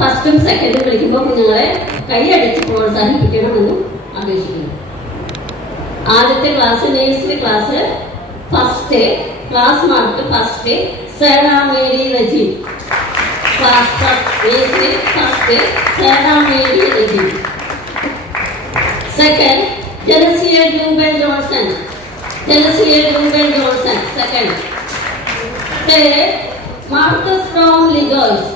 ഫസ്റ്റും സെക്കൻഡും വിളിക്കുമ്പോൾ കുഞ്ഞുങ്ങളെ കൈയടിച്ച് പ്രോത്സാഹിപ്പിക്കണമെന്നും അപേക്ഷിക്കുന്നു. ആദ്യത്തെ class nursery class first class mark first സേഡ Mary Rajeev class nursery first സേഡ മേരി റജീവ്. സെക്കൻഡ് ജലസിയ ഡ്യൂബൽ Johnson second. Third Marcus Tom ലിജോയ്സ്.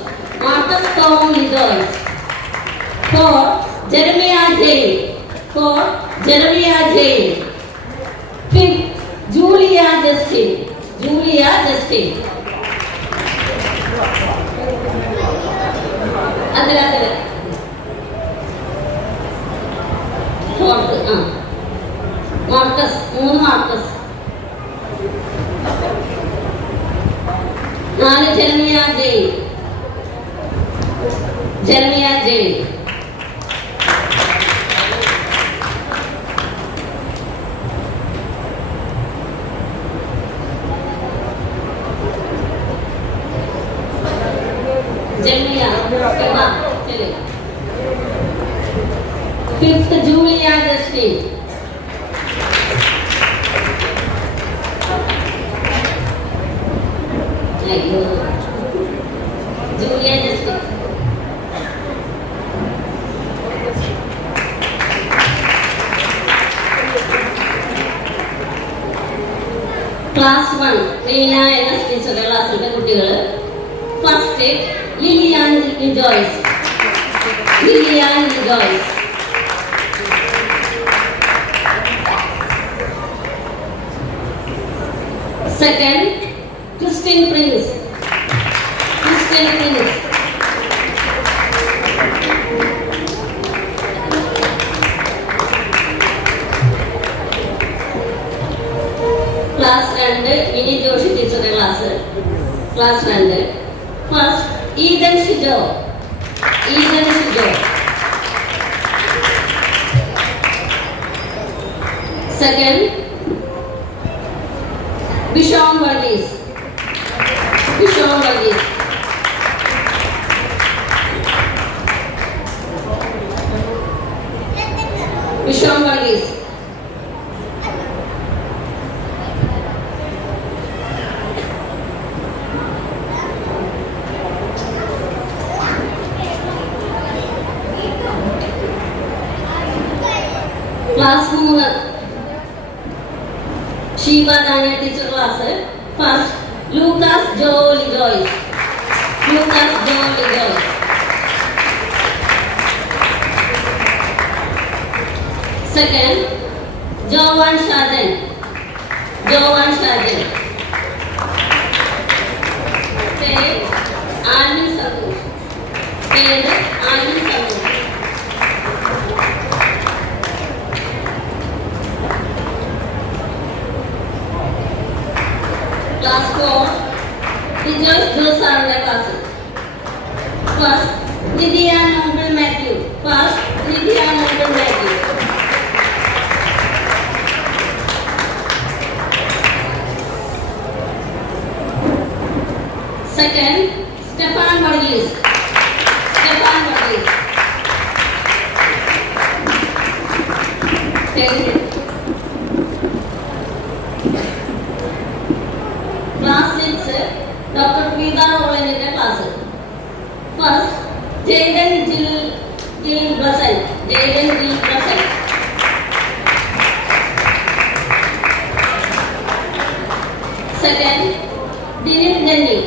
Fourth Jeremiah Jain. Fifth Julia Justin. Adela. Fourth Marcus. 4 Marcus. 4 Jeremiah Jain. Fifth Julia Justin. Class 1 Leena NS ടീച്ചറുടെ ക്ലാസ്സിലെ കുട്ടികൾ. First Lilian ലിജോയ്സ്. Second Christine Prince. Class 2 Mini Joshi ടീച്ചറുടെ class 2. First Eden Shijo. Second Bishon Varghese. Class 3 Shiva Daniel teacher class. First Lucas Jolie Joyce. Second Jovan Shajan. Third Armin Santosh. Class 4 Rejoice Josar's class. First Lydia Noble Matthew. Second Stefan Varghese. Class 6 Dr. Prida Roland's class. First Jaden Jill Russell. Second Dinil Denny.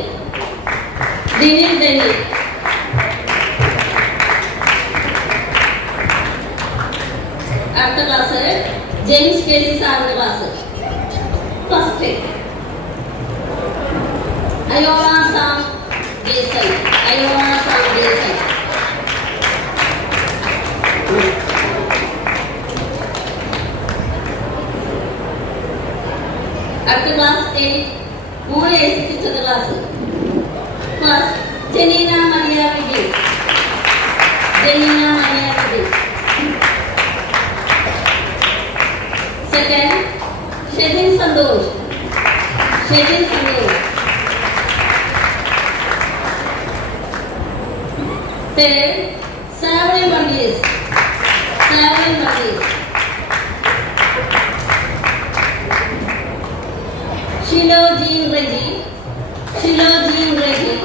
After class James Casey Sar's class. First Ayona Sam Desai. After class 8 more teacher class. First Janina Maria Vidi. Second Shedin Sandosh. Third, Samuel Varghese. Samuel Varghese. Shiloh Jean Reggie. Shiloh Jean Reggie.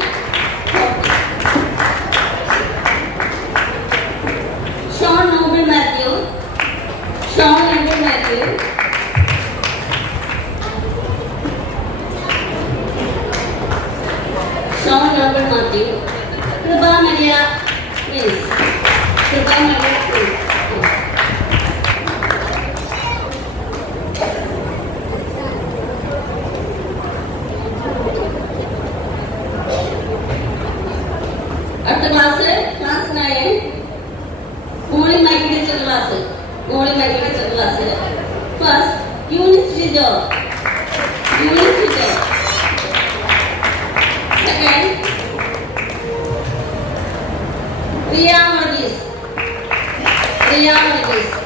Sean Noble Matthew. Sean Noble Matthew. Sean Noble Matthew. Kripa Maria Prince. Kripa Maria Prince. അടുത്ത class 9 Molly Mike teacher class. Molly Mike teacher class. First unit Jijo. Unit Jijo. Second Riya Varghese. Riya Varghese.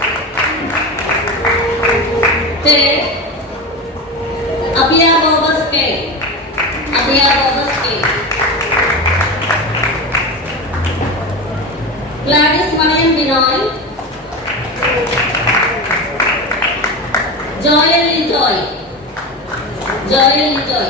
Third, Abhiya Bobas K. Abhiya Bobas K. Gladys Manayam Binoy. Joel Joy. Joel Joy.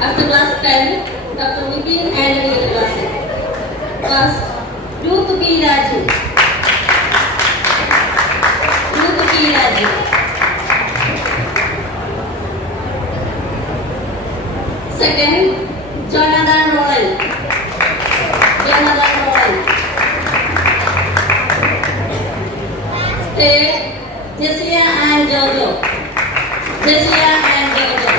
After class 10, Dr. Vipin and the class. First, Ruth P. Raju. Ruth P. Raju. Second, Jonathan Roland. Jonathan Roland. Third, Jessia and Jojo. Jessia and Jojo.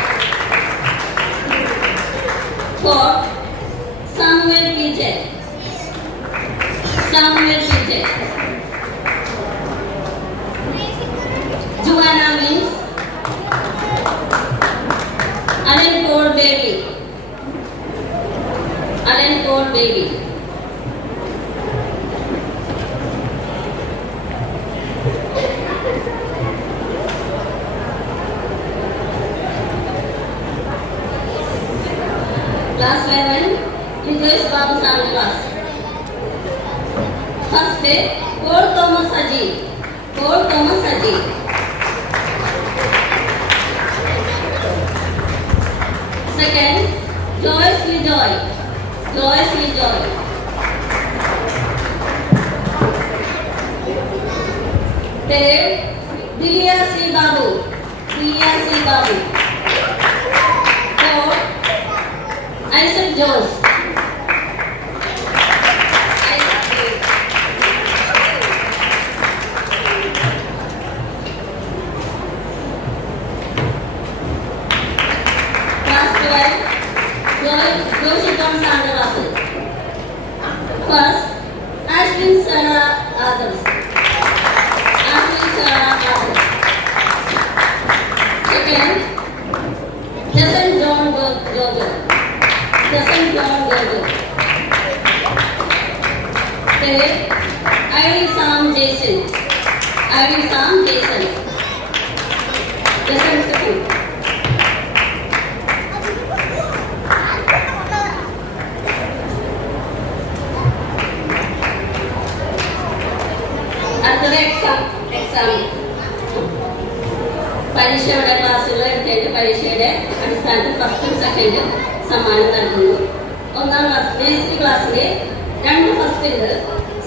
Fourth, Samuel PJ. Samuel PJ. Joanna Means. Alan Cole Baby. Alan Cole Baby. Class 11, Rejoice Babu Sami class. First day, Paul Thomas Haji. Paul Thomas Haji. Second, Joyce Lee Joy. Joyce Lee Joy. Third, Dilia C. Babu. Dilia C. Babu. Fourth, Isaac Jones. Class 12, Joshikam Sandavasu. First, Ashwin Sarah Others. Ashwin Sarah Others. Second, Jason John Jojo. Jason John Jojo. Third, Ivy Sam Jason. Ivy Sam Jason. Jason second. അടുത്തത് exam പരീക്ഷയുടെ ക്ലാസ്സുകൾ എടുത്തിട്ട് പരീക്ഷയുടെ അടിസ്ഥാനത്തിൽ ഫസ്റ്റും സെക്കൻഡും സമ്മാനം നൽകുന്നു. ഒന്നാം ക്ലാസ് ബേസിക് ക്ലാസ്സിലെ 2 ഫസ്റ്റ് ഉണ്ട്.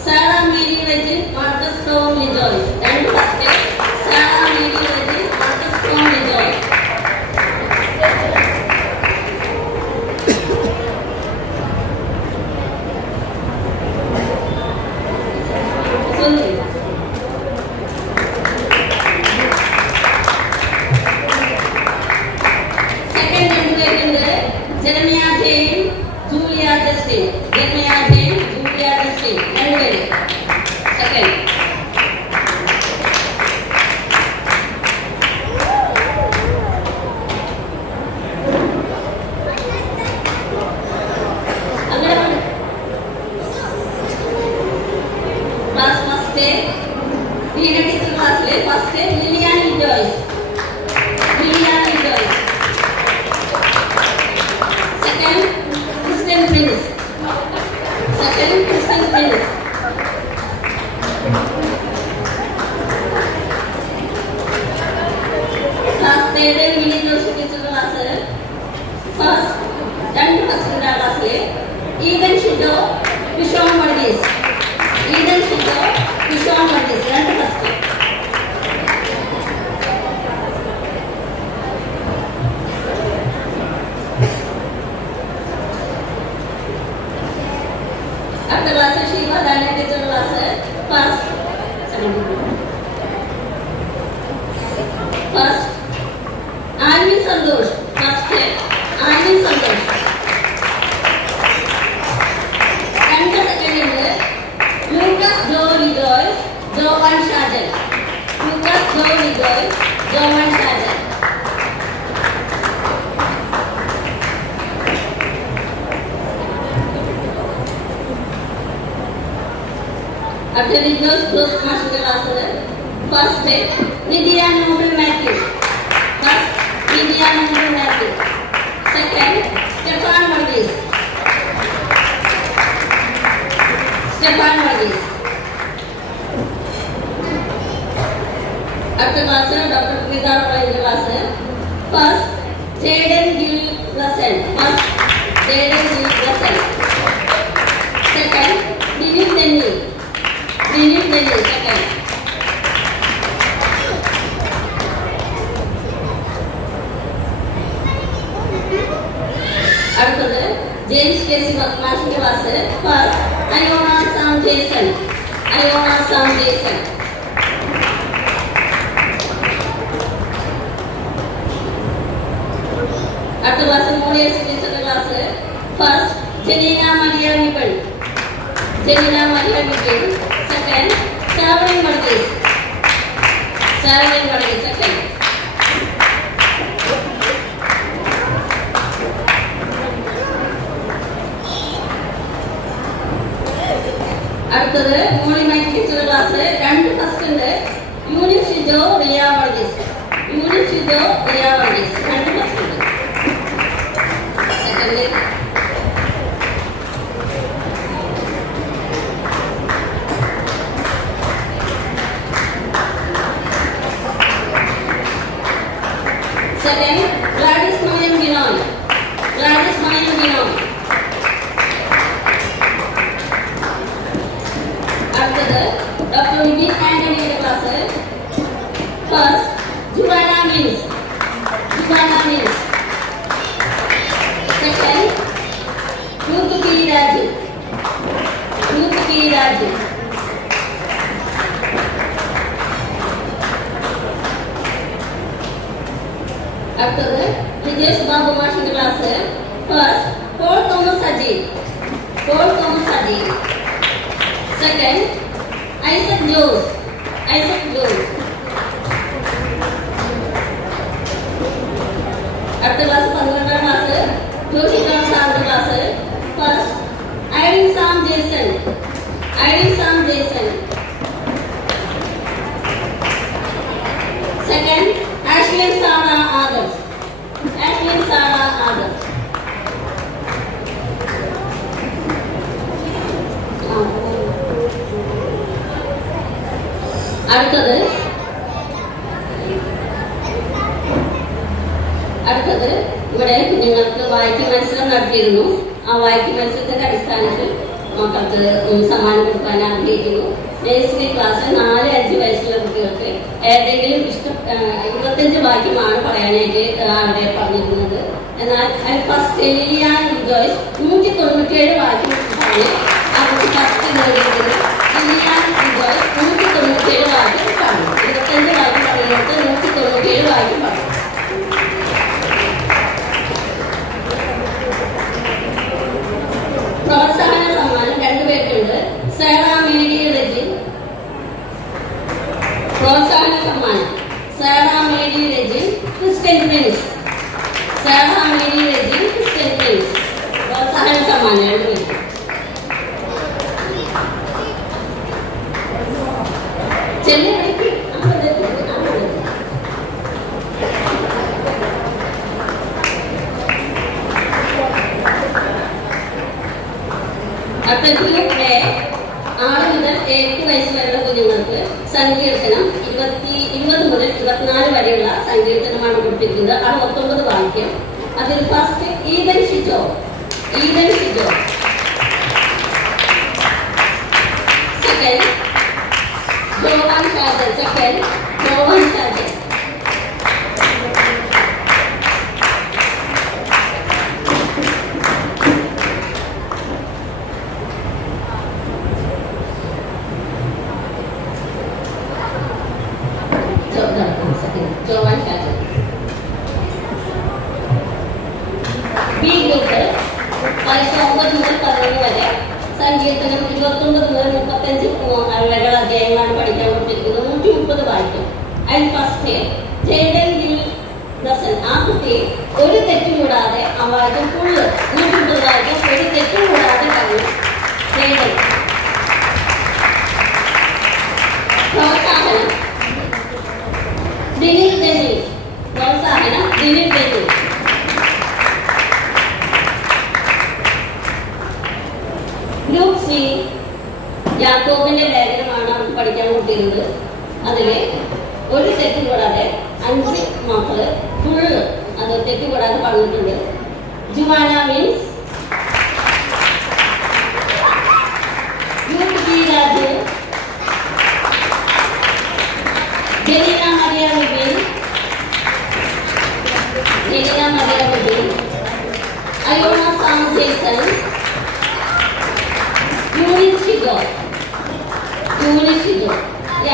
Sara Mary Reji Marcus Tom ലിജോയ്സ്. 2 first Sara Mary Reji Marcus Tom ലിജോയ്സ്. വീണ ടീച്ചർ ക്ലാസ്സിലെ first Lilian Joyce. Second Christian Prince. Class third Mini Joshi teacher class first രണ്ട് ഫസ്റ്റ് ക്ലാസ്സിലെ ഈഡൻ ഷിജോ കിഷോൺ വർഗീസ്. രണ്ട് ഫസ്റ്റ്. അടുത്ത class Sheeba Dana teacher class first Alvin Santhosh. Alvin Santhosh. രണ്ട് second Lucas Joe ലിജോയ്സ് ജോവൻ ഷാജൻ. അടുത്ത ലിജോസ് ബ്ലൂസ് മാഷിന്റെ ക്ലാസ് ഫസ്റ്റ് നിദിയ Noble Mathew. Second Stefan Varghese. അടുത്ത ക്ലാസ് ഡോക്ടർ പ്രീത റോയിന്റെ class first Jaden Gil Russell. Second Dileep Denny. Second. അടുത്തത് ജെയിംസ് കെസി മാഷിന്റെ class first Iona Sam Jason. അടുത്ത ക്ലാസ് മോളിയസ് ടീച്ചറുടെ ക്ലാസ് ഫസ്റ്റ് ജനീന മരിയ വിപിൻ. സെക്കൻഡ് സാവലിൻ വർഗീസ്. സെക്കൻഡ്. അടുത്തത് മോളി മൈക്ക് ടീച്ചറുടെ ക്ലാസ് രണ്ട് ഫസ്റ്റ് ഉണ്ട്. യൂനിറ്റ് ഷിജോ റിയ വർഗീസ്. രണ്ട് ഫസ്റ്റ് ഉണ്ട്. സെക്കൻഡ്. ഗ്ലാഡിസ് മണിയൻ ബിനോയ്. അടുത്തത് ഡോക്ടർ വിബി ആന്റണിയുടെ ക്ലാസ് ഫസ്റ്റ് ജുവാന മീൻസ്. സെക്കൻഡ് യൂത്ത് പി രാജു. അടുത്തത് വിജേഷ് ബാബു മാഷിന്റെ class first Paul Thomas Ajeev. Second Isaac Jose. അടുത്ത ക്ലാസ് 12ാം ക്ലാസ് ജോഷിക്കാർ സാറിന്റെ class first Irene Sam Jason. Second Ashlin Sara Adarsh. അടുത്തത് ഇവിടെ കുഞ്ഞുങ്ങൾക്ക് വായിക്കും മത്സരം നടത്തിയിരുന്നു. ആ വായിക്കും മത്സരത്തിന്റെ അടിസ്ഥാനത്തിൽ മക്കൾക്ക് സമ്മാനം കൊടുക്കാൻ ആഗ്രഹിക്കുന്നു. നഴ്സറി ക്ലാസ് 4-5 വയസ്സുള്ള കുട്ടികൾക്ക് ഏതെങ്കിലും 25 വാക്യമാണ് പറയാനായിട്ട് അവിടെ പറഞ്ഞിരുന്നത്. എന്നാൽ ഫസ്റ്റ് ലിലിയാൻ ജോയ്സ് 197 വാക്യം ആണ് അവർക്ക് ഫസ്റ്റ് നേടിയത്. ലിലിയാൻ ജോയ്സ് 197 വാക്യം പറഞ്ഞു. 25 വാക്യം പറയുന്നത് 197 വാക്യം പറഞ്ഞു. പ്രോത്സാഹന സമ്മാനം 2 പേർക്കുണ്ട്. സേറ മേരി റെജിൻ. പ്രോത്സാഹന സമ്മാനം Sera Mary Rejin Christian Prince. പ്രോത്സാഹന സമ്മാനം 2 പേർക്ക്. ചെന്നൈക്ക് ഗ്രൂപ്പ് എ 6 മുതൽ 8 വയസ്സ് വരെയുള്ള കുഞ്ഞുങ്ങൾക്ക് സങ്കീർത്തനം 20 മുതൽ 24 വരെയുള്ള സങ്കീർത്തനമാണ് കൊടുത്തിരിക്കുന്നത്. 69 വാക്യം. അതിൽ ഫസ്റ്റ് ഈദൻ ഷിജോ സെക്കൻഡ് ജോവാൻ ഷാജൻ ബി ഗ്രൂപ്പ് വയസ്സ് 9 മുതൽ 11 വരെ സങ്കീർത്തനം 29 മുതൽ 35 വരെയുള്ള അധ്യായങ്ങളാണ് പഠിക്കാൻ കൊടുത്തിരിക്കുന്നത്. 130 വാക്യം. അതിൽ ഫസ്റ്റ് ജേഡൻ ഗിൽദസൻ, ആ കുട്ടി ഒരു തെറ്റും കൂടാതെ ആ വാക്യം ഫുള്ള് 130 വാക്യം ഒരു തെറ്റും കൂടാതെ പറഞ്ഞു. ജേഡൻ. പ്രോത്സാഹനം ദിനിൽ ഡെന്നിൽ. ഗ്രൂപ്പ് സി യാക്കോബിന്റെ ലേഖനമാണ് അവർക്ക് പഠിക്കാൻ കൊടുത്തിരുന്നത്. അതില് ഒരു തെറ്റും കൂടാതെ 5 മക്കള് ഫുള്ള് അത് തെറ്റ് കൂടാതെ പറഞ്ഞിട്ടുണ്ട്. Juana means. Group B Raju Jaleena Maria Vipin Ayona Sam Jason unit Shijo. ഈ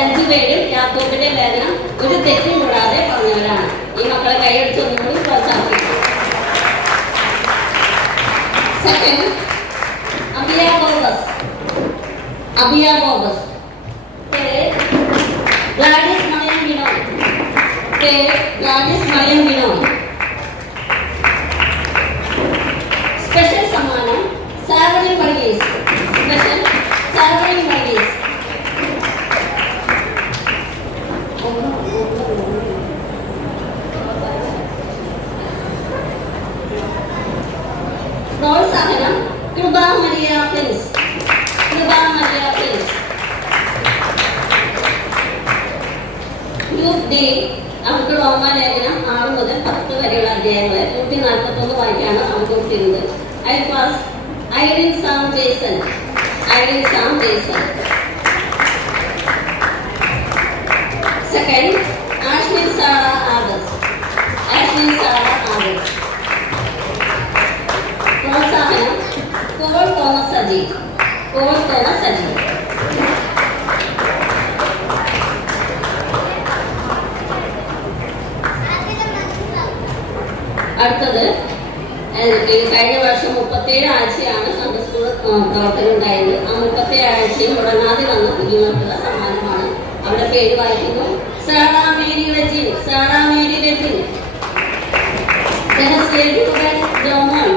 5 പേരും യാക്കോബിന്റെ ലേഖനം ഒരു തെറ്റും കൂടാതെ പറഞ്ഞവരാണ്. ഈ മക്കളെ കൈയടിച്ച് ഒന്നുകൂടി പ്രോത്സാഹിപ്പിക്കും. സെക്കൻഡ് അബിയ ബോബസ് ഗ്ലാഡിസ് മറിയം വിനോദ്. സ്പെഷ്യൽ സമ്മാനം സാവറിൻ വർഗീസ്. പ്രോത്സാഹനം Kripa Maria Prince. Group D അവർക്ക് റോമാലേഖനം 6 മുതൽ 10 വരെയുള്ള അധ്യായങ്ങളെ 141 വായിക്കാണ് അവർക്ക് കൊടുത്തിരുന്നത്. അതിൽ first Irene Sam Jason. Second Ashlin Sara August. പ്രോത്സാഹനം പോൾ തോമസ് സജി. അടുത്തത് കഴിഞ്ഞ വർഷം 37 ആഴ്ചയാണ് സൺഡേ സ്കൂൾ പ്രവർത്തനം ഉണ്ടായത്. ആ 37 ആഴ്ചയും മുടങ്ങാതെ വന്ന കുഞ്ഞുങ്ങൾക്കുള്ള സമ്മാനമാണ്. അവിടെ പേര് വായിക്കുന്നു. Sara Mary Rejin. Jomon.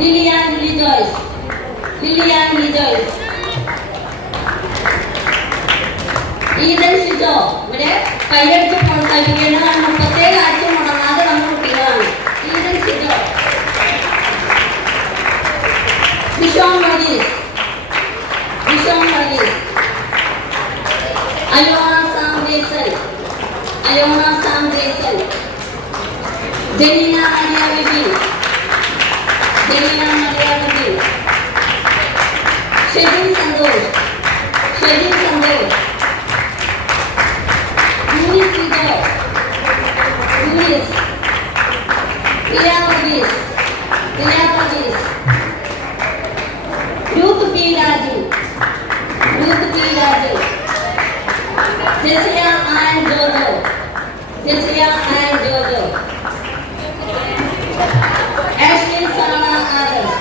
Lilian Joyce. Eden Shijo. ഇവിടെ കൈയടിച്ച് പ്രോത്സാഹിപ്പിക്കേണ്ടതാണ്. 37 ആഴ്ച മുടങ്ങാതെ വന്ന കുട്ടികളാണ്. Eden Shijo. Bishon Varghese. Iona Sam Jason. ജലീന Maria Vipin. Shejin Santhosh. Eunice. Priya Varghese. Group B Raju. ജെസിയ and Jojo. Ashlin Sara Adarsh.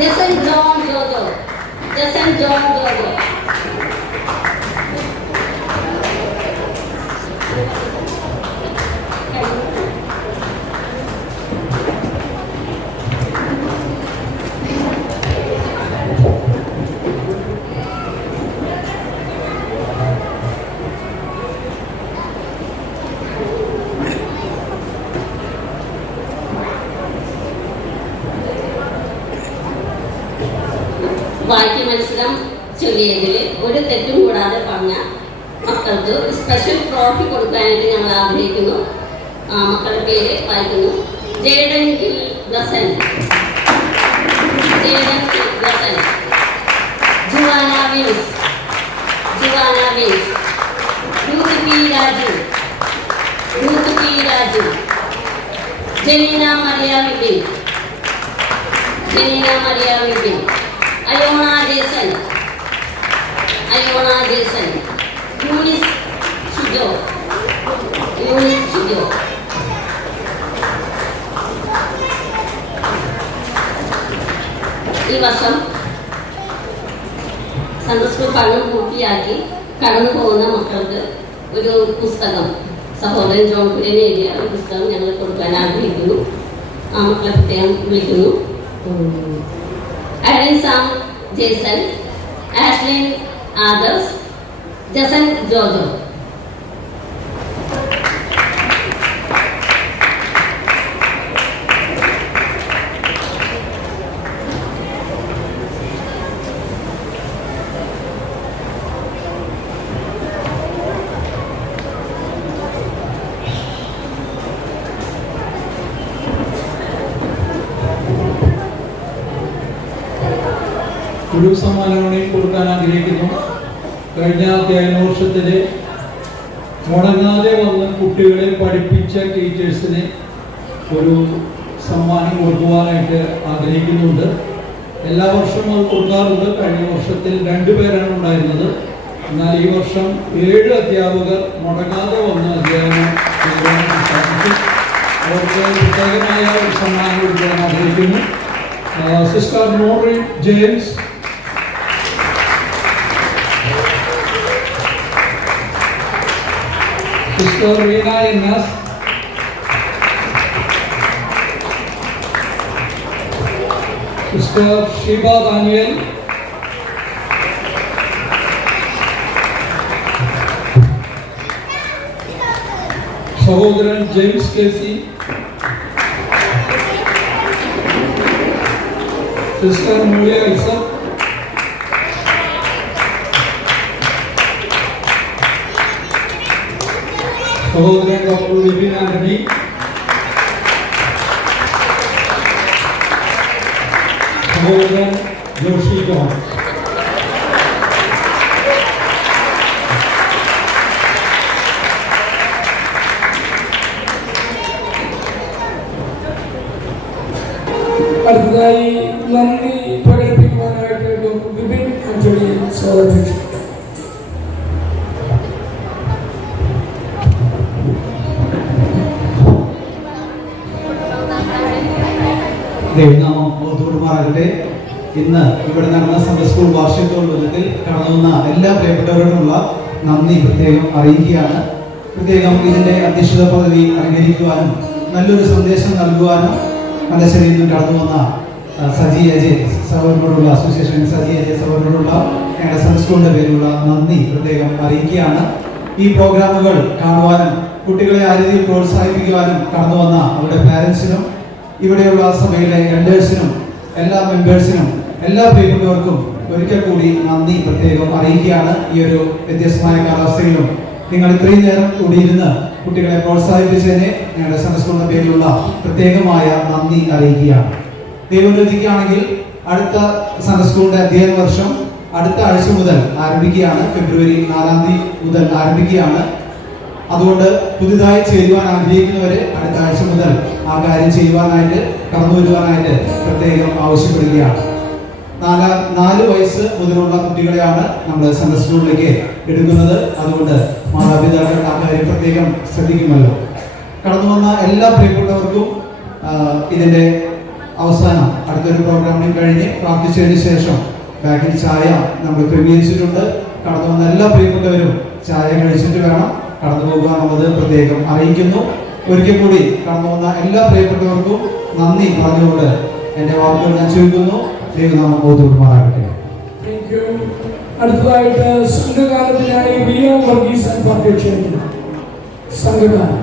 Jason John Jojo. പാട്ട് മത്സരം ചൊല്ലിയതിൽ ഒരു തെറ്റും കൂടാതെ പറഞ്ഞ മക്കൾക്ക് സ്പെഷ്യൽ ട്രോഫി കൊടുക്കാനായിട്ട് ഞങ്ങൾ ആഗ്രഹിക്കുന്നു. മക്കളുടെ പേര് വായിക്കുന്നു. ജേഡൻ ഗസൻ, Juana Vince, Ruth P Raju, ജനീന Maria Vipin, Iona Jason, Eunice Shijo. ഈ വർഷം സൺഡേ സ്കൂൾ പഠനം പൂർത്തിയാക്കി കടന്നു പോകുന്ന മക്കൾക്ക് ഒരു പുസ്തകം സഹോദരൻ ജോൺ കുര്യൻ എഴുതിയ ഒരു പുസ്തകം ഞങ്ങൾ കൊടുക്കാൻ ആഗ്രഹിക്കുന്നു. ആ മക്കളെ പ്രത്യേകം വിളിക്കുന്നു. Aidan Sam Jason, Ashlin Adarsh, Jason Jojo. ഒരു സമ്മാനങ്ങൾ കൊടുക്കാൻ ആഗ്രഹിക്കുന്നു. കഴിഞ്ഞ അധ്യയന വർഷത്തിലെ മുടങ്ങാതെ വന്ന കുട്ടികളെ പഠിപ്പിച്ച ടീച്ചേഴ്സിന് ഒരു സമ്മാനം കൊടുക്കുവാനായിട്ട് ആഗ്രഹിക്കുന്നുണ്ട്. എല്ലാ വർഷവും അത് കൊടുക്കാറുണ്ട്. കഴിഞ്ഞ വർഷത്തിൽ 2 പേരാണ് ഉണ്ടായിരുന്നത്. എന്നാൽ ഈ വർഷം 7 അധ്യാപകർ മുടങ്ങാതെ വന്ന് അധ്യയനം ചെയ്യുവാൻ സാധിച്ചു. അവർക്ക് പ്രത്യേകമായ ഒരു സമ്മാനം കൊടുക്കാൻ ആഗ്രഹിക്കുന്നു. Sister Maureen James, Sister Rina Innas, Sister Shiba Daniel, സഹോദരൻ ജെയിംസ് കേസി, സിസ്റ്റർ മൂല്യ ഐസക്, സഹോദരൻ ഡോക്ടർ വിപിൻ ആന്റണി, സഹോദരൻ ജോഷി ജോൺ. അടുത്തതായി നന്ദി പ്രകടിപ്പിക്കുവാനായിട്ട് ഡോക്ടർ വിപിൻ ആന്റണി സ്വാഗതം. ദൈവനാമം ബോധപൂർവമാകട്ടെ. ഇന്ന് ഇവിടെ നടന്ന സൺഡേ സ്കൂൾ വാർഷികോത്സവത്തിൽ കടന്നു വന്ന എല്ലാ പ്രിയപ്പെട്ടവരോടുമുള്ള നന്ദി പ്രത്യേകം അറിയിക്കുകയാണ്. പ്രത്യേകം ഇതിൻ്റെ അധ്യക്ഷത പദവി അലങ്കരിക്കുവാനും നല്ലൊരു സന്ദേശം നൽകുവാനും മലശ്ശേരിയിൽ നിന്ന് കടന്നു വന്ന സജി അജയ് സഹോദരനോടുള്ള അസോസിയേഷൻ സജി അജയ് സഹോദരനോടുള്ള ഞങ്ങളുടെ സൺഡേ സ്കൂളിൻ്റെ പേരിലുള്ള നന്ദി പ്രത്യേകം അറിയിക്കുകയാണ്. ഈ പ്രോഗ്രാമുകൾ കാണുവാനും കുട്ടികളെ ആ രീതിയിൽ പ്രോത്സാഹിപ്പിക്കുവാനും കടന്നു വന്ന അവരുടെ പാരൻസിനും ഇവിടെയുള്ള സഭയിലെ എൽഡേഴ്സിനും എല്ലാ മെമ്പേഴ്സിനും എല്ലാ പ്രിയപ്പെട്ടവർക്കും ഒരിക്കൽ കൂടി നന്ദി പ്രത്യേകം അറിയിക്കുകയാണ്. ഈ ഒരു വ്യത്യസ്തമായ കാലാവസ്ഥയിലും നിങ്ങൾ ഇത്രയും നേരം കൂടിയിരുന്ന് കുട്ടികളെ പ്രോത്സാഹിപ്പിച്ചതിനെ ഞങ്ങളുടെ സൺഡേ സ്കൂളിന്റെ പേരിലുള്ള പ്രത്യേകമായ നന്ദി അറിയിക്കുകയാണ്. ദൈവം അനുവദിക്കുകയാണെങ്കിൽ അടുത്ത സൺഡേ സ്കൂളിന്റെ അധ്യയന വർഷം അടുത്ത ആഴ്ച മുതൽ ആരംഭിക്കുകയാണ്. ഫെബ്രുവരി 4-ാം തീയതി മുതൽ ആരംഭിക്കുകയാണ്. അതുകൊണ്ട് പുതുതായി ചെയ്യുവാൻ ആഗ്രഹിക്കുന്നവരെ അടുത്ത ആഴ്ച മുതൽ ആ കാര്യം ചെയ്യുവാനായിട്ട് കടന്നു വരുവാനായിട്ട് പ്രത്യേകം ആവശ്യപ്പെടുകയാണ്. 4 വയസ്സ് മുതലുള്ള കുട്ടികളെയാണ് നമ്മൾ സൺഡേ സ്കൂളിലേക്ക് എടുക്കുന്നത്. അതുകൊണ്ട് മാതാപിതാക്കൾ ആ കാര്യം പ്രത്യേകം ശ്രദ്ധിക്കുമല്ലോ. കടന്നു വന്ന എല്ലാ പ്രിയപ്പെട്ടവർക്കും ഇതിൻ്റെ അവസാനം അടുത്തൊരു പ്രോഗ്രാമിനും കഴിഞ്ഞ് പ്രാർത്ഥിച്ചതിന് ശേഷം ബാക്കിൽ ചായ നമ്മൾ ക്രമീകരിച്ചിട്ടുണ്ട്. കടന്നു വന്ന എല്ലാ പ്രിയപ്പെട്ടവരും ചായ കഴിച്ചിട്ട് വേണം കടന്നു പോകുക പ്രത്യേകം അറിയിക്കുന്നു. ഒരിക്കൽ കൂടി കടന്നു വന്ന എല്ലാ പ്രിയപ്പെട്ടവർക്കും നന്ദി പറഞ്ഞുകൊണ്ട് എൻ്റെ വാക്കുകൾ ഞാൻ ചോദിക്കുന്നു. ദൈവനാമം ബോധപൂർവമാകട്ടെ. അടുത്തതായിട്ട് സംഘകാലത്തിനായി വിയോ വർഗീസ് പാർട്ടി ക്ഷണിക്കുന്നു. സംഘകാലം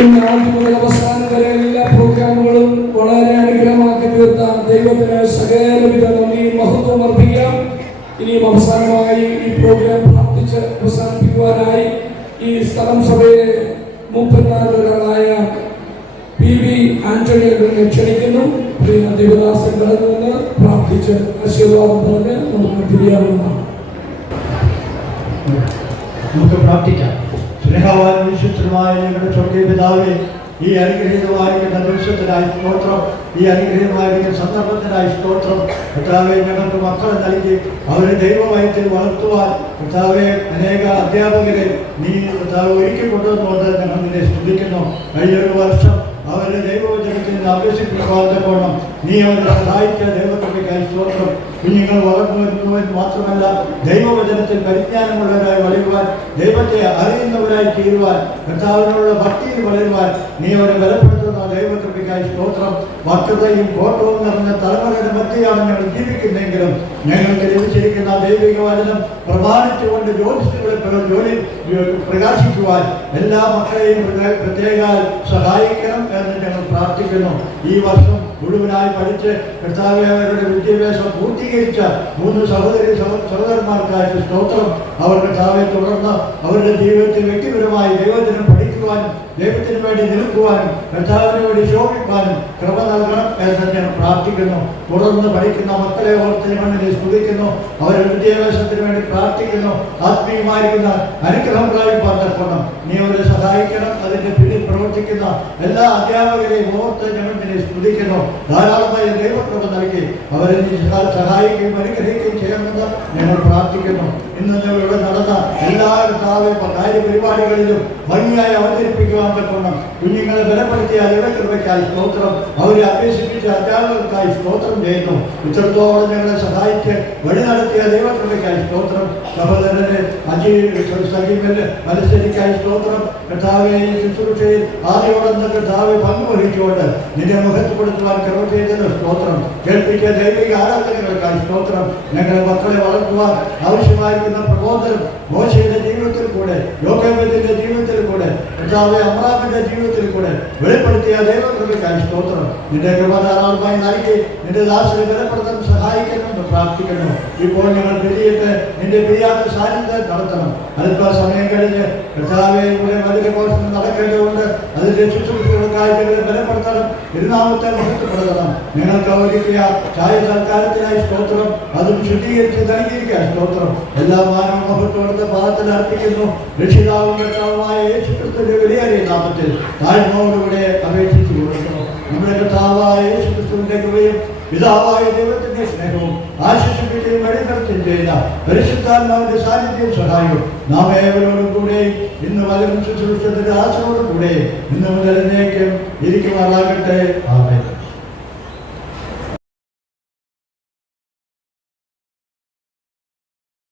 ഇന്ന് ആദ്യം മുതൽ അവസാനം വരെ എല്ലാ പ്രോഗ്രാമുകളും വളരെ അനുഗ്രഹമാക്കി തീർത്ത ദൈവത്തിന് സകലവിധ നന്ദിയും മഹത്വം അർപ്പിക്കാം. ഇനിയും അവസാനമായി ഈ പ്രോഗ്രാം പ്രാർത്ഥിച്ച് അവസാനിപ്പിക്കുവാനായി ഈ സ്ഥലം സഭയിലെ മൂപ്പന്മാരൊരാളായ PV ആന്റണിയെ ക്ഷണിക്കുന്നു. പ്രിയ ദേവദാസൻ കടന്നു നിന്ന് പ്രാർത്ഥിച്ച് ആശീർവാദം പറഞ്ഞ് നമുക്ക് തിരിയാവുന്നതാണ്. നമുക്ക് പ്രാർത്ഥിക്കാം. സ്നേഹവാനും വിശുദ്ധനുമായ ഞങ്ങളുടെ സ്വർഗ്ഗീയ പിതാവേ, ഈ അനുഗ്രഹീതമായിരിക്കുന്ന ദിവസത്തിനായി സ്തോത്രം, ഈ അനുഗ്രഹീതമായിരിക്കുന്ന സന്ദർഭത്തിനായി സ്തോത്രം. കർത്താവെ, ഞങ്ങൾക്ക് മക്കളെ നൽകി അവരെ ദൈവവയത്തിൽ വളർത്തുവാൻ കർത്താവെ അനേക അധ്യാപകരെ നീ കർത്താവ് ഒരുക്കി കൊണ്ടുവന്നുകൊണ്ട് ഞങ്ങൾ നിന്നെ സ്തുതിക്കുന്നു. കഴിഞ്ഞൊരു വർഷം അവരെ ദൈവവചനത്തിൽ നിന്ന് അഭ്യസിപ്പിക്കുവാൻ നീ അവരെ സഹായിച്ച ദൈവകൃപയ്ക്കായി സ്തോത്രം. കുഞ്ഞുങ്ങൾ വളർന്നു വരുന്നുവെന്ന് മാത്രമല്ല, ദൈവവചനത്തിൽ പരിജ്ഞാനമുള്ളവരായി വളരുവാൻ, ദൈവത്തെ അറിയുന്നവരായി തീരുവാൻ, കർത്താവിനുള്ള ഭക്തിയിൽ വളരുവാൻ നീ അവരെ ബലപ്പെടുത്തുന്ന ദൈവകൃപയ്ക്കായി സ്തോത്രം. വക്രതയും കോട്ടവും നിറഞ്ഞ തലമുറയുടെ മധ്യയാണ് ഞങ്ങൾ ജീവിക്കുന്നെങ്കിലും ഞങ്ങൾക്ക് ലഭിച്ചിരിക്കുന്ന ദൈവിക വചനം പ്രമാണിച്ചുകൊണ്ട് ജോലി പ്രകാശിക്കുവാൻ എല്ലാ മക്കളെയും പ്രത്യേക സഹായിക്കണം എന്ന് ഞങ്ങൾ പ്രാർത്ഥിക്കുന്നു. ഈ വർഷം മുഴുവനായി പഠിച്ച് കർത്താവെ അവരുടെ വിദ്യാഭ്യാസം പൂർത്തീകരിച്ച 3 സഹോദരന്മാർക്കായിട്ട് സ്തോത്രം. അവർ കർത്താവെ തുടർന്ന് അവരുടെ ജീവിതത്തിൽ വ്യക്തിപരമായി ദൈവത്തിനും പഠിക്കുവാനും ദൈവത്തിന് വേണ്ടി നിൽക്കുവാനും കർത്താവിന് വേണ്ടി ശോഭിക്കാനും കൃപ നൽകണം എന്ന് ഞാൻ പ്രാർത്ഥിക്കുന്നു. തുടർന്ന് പഠിക്കുന്ന മക്കളെ ഓർത്ത് ഞങ്ങൾ സ്തുതിക്കുന്നു. അവരുടെ വിദ്യാഭ്യാസത്തിന് വേണ്ടി പ്രാർത്ഥിക്കുന്നു. ആത്മീയമായിരിക്കുന്ന അനുഗ്രഹം പ്രാപിപ്പാൻ തക്കണം നീ അവരെ സഹായിക്കണം. അതിന്റെ പിന്നിൽ പ്രവർത്തിക്കുന്ന എല്ലാ അധ്യാപകരെയും ഓർത്ത് ഞങ്ങൾ നിന്നെ സ്തുതിക്കുന്നു. ധാരാളമായ ദൈവകൃപ നൽകി അവരെ സഹായിക്കുകയും അനുഗ്രഹിക്കുകയും ചെയ്യണമെന്ന് ഞങ്ങൾ പ്രാർത്ഥിക്കുന്നു. ഇന്ന് ഞങ്ങളിവിടെ നടന്ന എല്ലാ കാര്യപരിപാടികളിലും ഭംഗിയായി അവതരിപ്പിക്കുവാൻ തക്കണം കുഞ്ഞുങ്ങളെ ബലപ്പെടുത്തിയ ദൈവകൃപയ്ക്കായി സ്തോത്രം. അവരെ അഭ്യസിപ്പിച്ച അധ്യാപകർക്കായി സ്തോത്രം ചെയ്യുന്നു. ഇത്രത്തോളം ഞങ്ങളെ സഹായിച്ച് വഴി നടത്തിയ ദൈവകൃപയ്ക്കായി സ്തോത്രം. സഹോദരനെ സജീവന് മത്സരിക്കായി സ്തോത്രം. കർത്താവെ ശുശ്രൂഷയിൽ ആദ്യോടെന്ന് കർത്താവെ പങ്കുവഹിച്ചുകൊണ്ട് നിന്റെ മുഖത്തുപെടുത്തുവാൻ കൃപ ചെയ്തത് സ്തോത്രം. കേൾപ്പിച്ച ദൈവിക ആരാധനകൾക്കായി സ്തോത്രം. ഞങ്ങളെ മക്കളെ വളർത്തുവാൻ ആവശ്യമായിരിക്കുന്ന പ്രബോധനം മോശയുടെ ജീവിതത്തിൽ കൂടെ, യോഗേബത്തിന്റെ ജീവിതത്തിൽ കൂടെ, കർത്താവെ അമ്രാമിന്റെ ജീവിതത്തിൽ കൂടെ വെളിപ്പെടുത്തിയ ദൈവകൃപയ്ക്കായി സ്തോത്രം. നിന്റെ കൃപ ധാരാളമായി നൽകി നിന്റെ ദാസനെ ബലപ്പെടുത്താൻ സഹായിക്കണമെന്ന് പ്രാർത്ഥിക്കുന്നു. ഇപ്പോൾ ഞങ്ങൾ പിരിയത്തെ നിന്റെ പിരിയാത്ത സാന്നിധ്യം നടത്തണം. അല്പ സമയം കഴിഞ്ഞ് കർത്താവെ ഇവിടെ മധുരഘോഷം നടക്കേണ്ടതുകൊണ്ട് അതിന്റെ ശുശ്രൂഷകൾക്കായി ഞങ്ങളെ ബലപ്പെടുത്തണം. തിരുനാമത്തെ മഹത്വപ്പെടുത്തണം. ഞങ്ങൾക്ക് ഒരുക്കിയ ചായ സൽക്കാരത്തിനായി സ്തോത്രം. അതും ശുദ്ധീകരിച്ച് നൽകിയിരിക്കുക സ്തോത്രം. എല്ലാ മാനവും മഹത്വത്തെ പാദത്തിൽ അർപ്പിക്കുന്നു. രക്ഷിതാവും കർത്താവുമായ യേശുക്രിസ്തുവിന്റെ വിലയേറിയ നാമത്തിൽ താഴ്മയോടുകൂടെ അപേക്ഷിച്ചു കൊടുക്കുന്നു. നമ്മുടെ കർത്താവായ യേശുക്രിസ്തുവിന്റെ കൃപയും പിതാവായ ദൈവത്തിന്റെ സ്നേഹവും ആശിഷിപ്പിക്കുകയും വഴിനിർത്തുകയും ചെയ്ത പരിശുദ്ധാത്മാവിന്റെ സാന്നിധ്യവും സഹായവും നാം ഏവരോടും കൂടെ ഇന്ന് വചനം ശുശ്രൂഷത്തിന്റെ ആശയോടും കൂടെ ഇന്ന് മുതൽ എന്നേക്കും ഇരിക്കുമാറാകട്ടെ.